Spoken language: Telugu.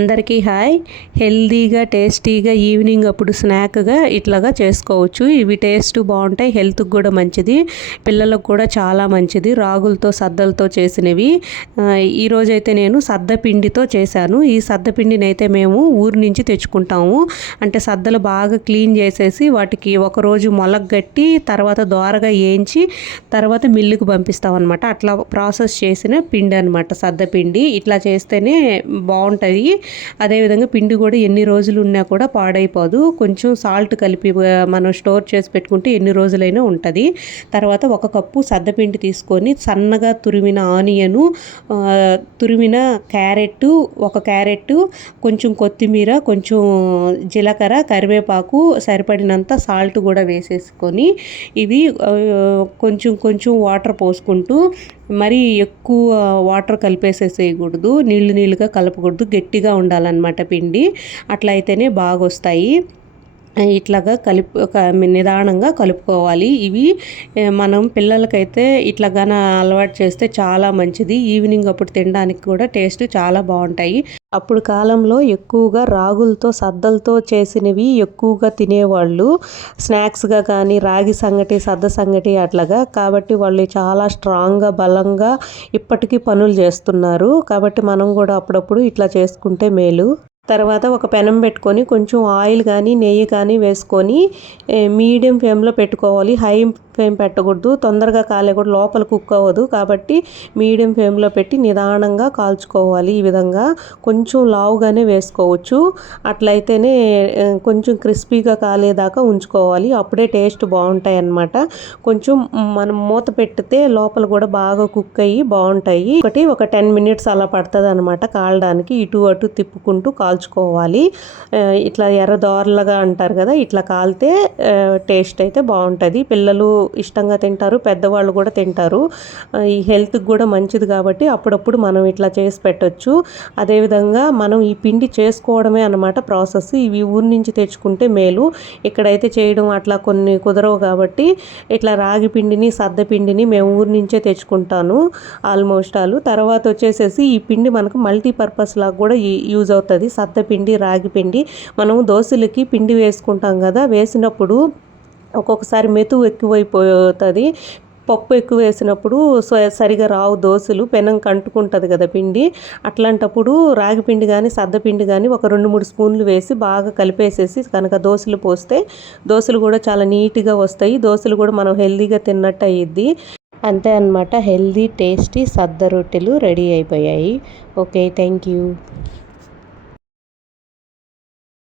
అందరికీ హాయ్. హెల్దీగా టేస్టీగా ఈవినింగ్ అప్పుడు స్నాక్గా ఇట్లాగా చేసుకోవచ్చు. ఇవి టేస్ట్ బాగుంటాయి హెల్త్కి కూడా మంచిది పిల్లలకు కూడా చాలా మంచిది రాగులతో సద్దలతో చేసినవి. ఈరోజైతే నేను సద్ద పిండితో చేశాను. ఈ సద్ద పిండిని అయితే మేము ఊరి నుంచి తెచ్చుకుంటాము. అంటే సద్దలు బాగా క్లీన్ చేసేసి వాటికి ఒకరోజు మొలగట్టి తర్వాత దోరగా వేయించి తర్వాత మిల్లుకు పంపిస్తాం అనమాట అట్లా ప్రాసెస్ చేసిన పిండి అనమాట సద్ద పిండి. ఇట్లా చేస్తేనే బాగుంటుంది. అదేవిధంగా పిండి కూడా ఎన్ని రోజులు ఉన్నా కూడా పాడైపోదు. కొంచెం సాల్ట్ కలిపి మనం స్టోర్ చేసి పెట్టుకుంటే ఎన్ని రోజులైనా ఉంటుంది. తర్వాత ఒక కప్పు సద్దపిండి తీసుకొని సన్నగా తురిమిన ఆనియను తురిమిన క్యారెట్ ఒక క్యారెట్ కొంచెం కొత్తిమీర కొంచెం జీలకర్ర కరివేపాకు సరిపడినంత సాల్ట్ కూడా వేసేసుకొని ఇవి కొంచెం కొంచెం వాటర్ పోసుకుంటూ మరీ ఎక్కువ వాటర్ కలిపేసేసేయకూడదు నీళ్ళు నీళ్ళుగా కలపకూడదు గట్టిగా ఉండాలన్నమాట పిండి. అట్లా అయితేనే బాగా వస్తాయి ఇట్లాగా కలిపి ఒక నిదానంగా కలుపుకోవాలి. ఇవి మనం పిల్లలకైతే ఇట్లాగాన అలవాటు చేస్తే చాలా మంచిది. ఈవినింగ్ అప్పుడు తినడానికి కూడా టేస్ట్ చాలా బాగుంటాయి. అప్పుడు కాలంలో ఎక్కువగా రాగులతో సద్దలతో చేసినవి ఎక్కువగా తినేవాళ్ళు. స్నాక్స్గా కానీ రాగి సంగటి సద్ద సంగటి అట్లాగా. కాబట్టి వాళ్ళు చాలా స్ట్రాంగ్గా బలంగా ఇప్పటికీ పనులు చేస్తున్నారు. కాబట్టి మనం కూడా అప్పుడప్పుడు ఇట్లా చేసుకుంటే మేలు. తర్వాత ఒక పెనం పెట్టుకొని కొంచెం ఆయిల్ కానీ నెయ్యి కానీ వేసుకొని మీడియం ఫ్లేమ్లో పెట్టుకోవాలి. హై ఫ్లేమ్ పెట్టకూడదు. తొందరగా కాలేకూడదు లోపల కుక్ అవ్వదు. కాబట్టి మీడియం ఫ్లేమ్లో పెట్టి నిదానంగా కాల్చుకోవాలి ఈ విధంగా. కొంచెం లావుగానే వేసుకోవచ్చు. అట్లయితేనే కొంచెం క్రిస్పీగా కాలేదాకా ఉంచుకోవాలి. అప్పుడే టేస్ట్ బాగుంటాయి అన్నమాట కొంచెం మనం మూత పెట్టితే లోపల కూడా బాగా కుక్ అయ్యి బాగుంటాయి. ఒకటి ఒక టెన్ మినిట్స్ అలా పడుతుంది అనమాట కాలడానికి. ఇటు అటు తిప్పుకుంటూ కాల్చుకోవాలి. ఇట్లా ఎర్ర దోరలుగా అంటారు కదా ఇట్లా కాలితే టేస్ట్ అయితే బాగుంటుంది. పిల్లలు ఇష్టంగా తింటారు పెద్దవాళ్ళు కూడా తింటారు. ఈ హెల్త్కి కూడా మంచిది కాబట్టి అప్పుడప్పుడు మనం ఇట్లా చేసి పెట్టచ్చు. అదేవిధంగా మనం ఈ పిండి చేసుకోవడమే అనమాట ప్రాసెస్. ఇవి ఊరి నుంచి తెచ్చుకుంటే మేలు. ఇక్కడైతే చేయడం అట్లా కొన్ని కుదరవు కాబట్టి ఇట్లా రాగి పిండిని సద్ద పిండిని మేము ఊరి నుంచే తెచ్చుకుంటాను ఆల్మోస్ట్ ఆల్. తర్వాత వచ్చేసేసి ఈ పిండి మనకు మల్టీపర్పస్ లాగా కూడా యూజ్ అవుతుంది. అద్దపిండి రాగిపిండి రాగి పిండి. మనం దోశలకి పిండి వేసుకుంటాం కదా వేసినప్పుడు ఒక్కొక్కసారి మెతువు ఎక్కువైపోతుంది. పప్పు ఎక్కువ వేసినప్పుడు సరిగా రావు దోశలు పెనం కంటుకుంటుంది కదా పిండి. అట్లాంటప్పుడు రాగి పిండి కానీ సద్దపిండి కానీ ఒక రెండు మూడు స్పూన్లు వేసి బాగా కలిపేసేసి కనుక దోశలు పోస్తే దోశలు కూడా చాలా నీట్గా వస్తాయి. దోశలు కూడా మనం హెల్తీగా తిన్నట్టు అయ్యిద్ది అంతే అనమాట హెల్దీ టేస్టీ సద్ద రొట్టెలు రెడీ అయిపోయాయి. Okay thank you.